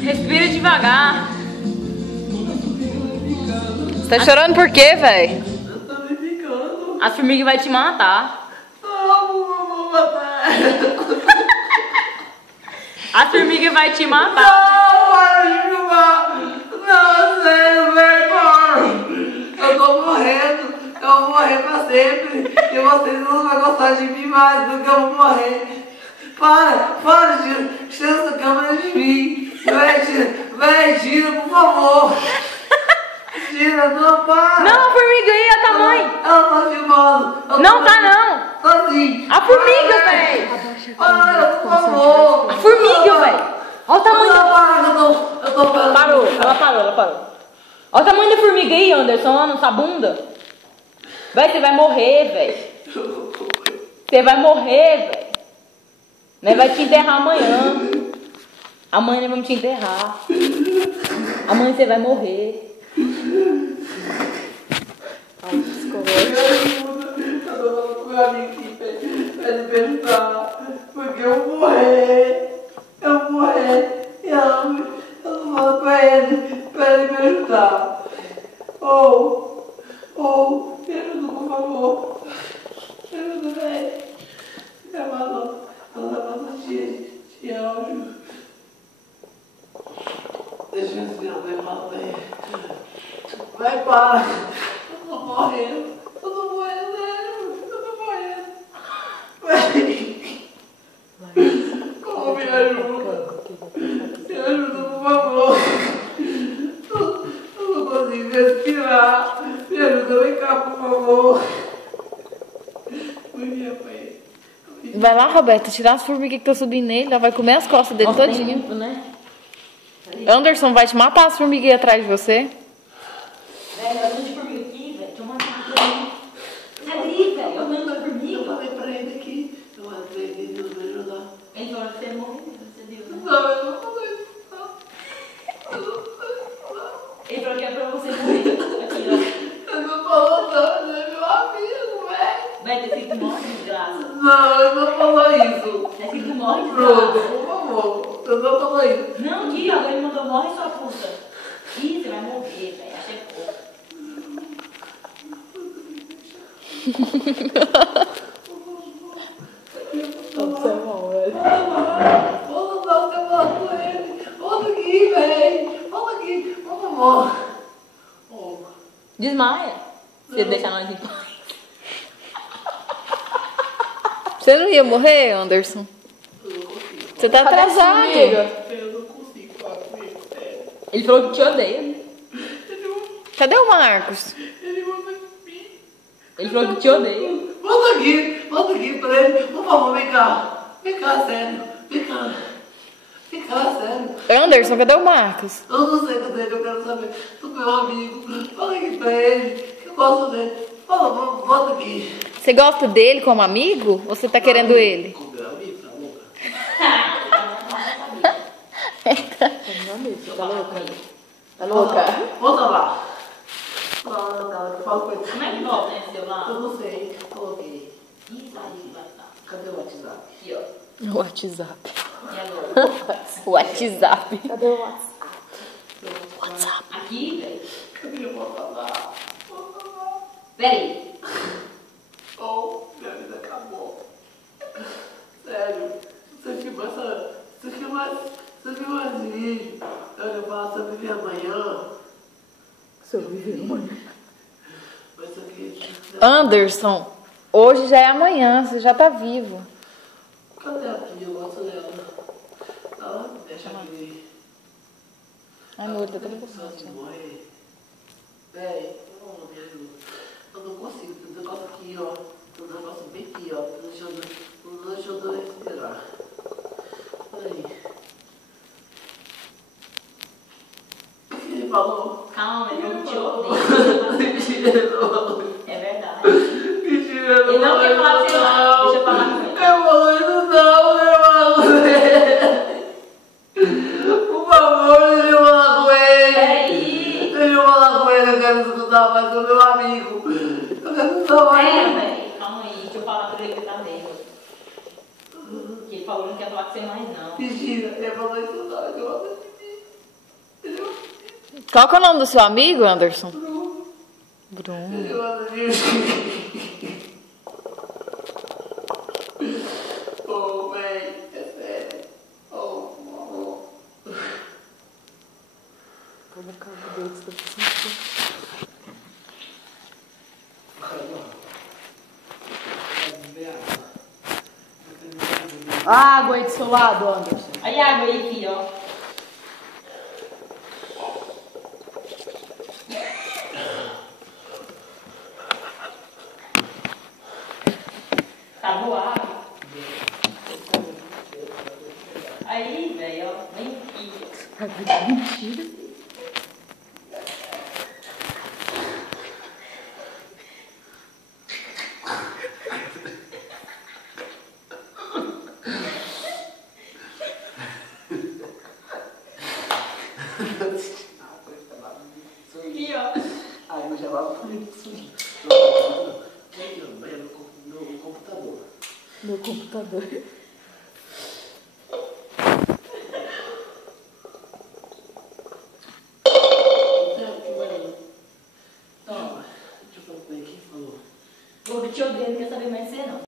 Respira devagar. Você tá chorando por quê, velho? Eu tô me picando. As formigas vão te matar. Não, vou matar. As formigas vão te matar. Não, para de filmar. Não, sério, velho, para. Eu tô morrendo. Eu vou morrer pra sempre. E vocês não vão gostar de mim mais do que eu vou morrer. Para, tira essa câmera de mim. Tira, por favor. Tira, não, para. Não, a formiga aí, a tamanho. Ela tá filmando. Não tá não. Tá sim. A formiga, velho. Para, por favor. A formiga, velho. Olha o tamanho da... Eu tô parando. Parou, ela parou. Olha o tamanho da formiga aí, Anderson, nessa bunda. Véi, você vai morrer, velho. Você vai morrer, velho. Nós vai te enterrar amanhã. Amanhã nós vamos te enterrar. Amanhã você vai morrer. Me ajuda. Eu tô falando com meu amigo aqui pra ele perguntar. Porque eu vou morrer. E eu tô falando com ele pra ele me ajudar. Me ajuda, por favor. Me ajuda, velho. Ela manda de áudio. Deixa eu ver o que fala aí. Vai, para. Eu tô morrendo, velho. Eu tô morrendo. Como me ajuda? Me ajuda, por favor. Eu não consigo respirar. Me ajuda, vem cá, por favor. Vai lá, Roberta, tirar as formigas que estão subindo nele. Ela vai comer as costas dele todinho. Né? Anderson vai te matar as formigas aí atrás de você. Velho, eu tô de formiga aqui, velho. Deixa eu matar pra mim. Ali, velho. Eu tô de formiga. Eu falei pra ele aqui. Eu falei que Deus vai ajudar. Ele falou que você morreu, você deu. Não, eu não falei isso. Ele falou que é pra você morrer. Aqui, ó. Eu não falou não, ele é meu amigo, velho. Vai ter que morre, desgraça. Não, eu não falou isso. É que tu morre, Pronto, desgraça. por favor. Eu não falou isso. Não, Gui, agora ele mandou morre, sua puta. Ih, você vai morrer, velho. Achei pouco. Vamos dar o cabelo com ele. Volta aqui, velho. Volta aqui, por favor. Desmaia. Você deixa nós em paz. Você não ia morrer, Anderson? Você tá atrasado. Eu não consigo falar comigo, sério. Ele falou que te odeia. Cadê o Marcos? Ele manda mim. Ele falou que te odeia. Volta aqui pra ele. Por favor, vem cá. Vem cá, sério. Vem cá. Vem cá, sério. Anderson, cadê o Marcos? Eu não sei cadê ele, eu quero saber do meu amigo. Fala aqui pra ele, que eu gosto dele. Fala, volta aqui. Você gosta dele como amigo? Ou você tá querendo ele? Com meu amigo, tá louca? Tá louca? Volta lá. Não, fala com ele. Como é que volta nesse celular? Eu não sei, coloquei. Ih, tá aí, vai estar. Cadê o WhatsApp? Aqui, ó. O WhatsApp. E agora? O WhatsApp. Cadê o WhatsApp? WhatsApp. Aqui, velho. Cadê? Volta lá. Volta lá. Peraí. Minha vida acabou. Sério, você filma esse vídeo, eu falo sobre minha manhã. Mas isso aqui... Anderson, hoje já é amanhã, você já tá vivo. Cadê a tia? Eu gosto dela. Ela deixa aqui. Ai, meu olho tá Só tão se morrer. Véi, me ajuda. Eu não consigo, tem um negócio aqui, ó. Tem um negócio bem aqui, ó. Não deixando eu respirar. Peraí. O que ele falou? Calma, ele não te odeia. Mentira, É verdade. mentira, Ele não quer falar com você lá. Deixa eu falar com ele. Eu falou isso não, eu falo com ele. Por favor, deixa eu falar com ele. Peraí. Deixa eu falar com ele, eu quero escutar mais com meu amigo. Eu quero escutar mais. Velho. Calma aí, deixa eu falar pra ele que tá vendo. Que ele falou que não quer falar com você mais não. Mentira, ele falou isso não, eu gosto de mim. Entendeu? Qual que é o nome do seu amigo, Anderson? Bruno. Ele gosta de mim. Oh, véi, é sério. Oh, amor. Cadê o carro dele? Você tá precisando? Água aí do seu lado, Anderson. Aí a água aí, filho, ó. Acabou a água. Aí, velho, ó. Nem filho. Mentira. Aqui, ó. Aí eu já vou muito sujo. No computador. Meu computador. Toma, deixa eu falar com ele, quem falou? O que te odeio, não quer saber mais de você, não.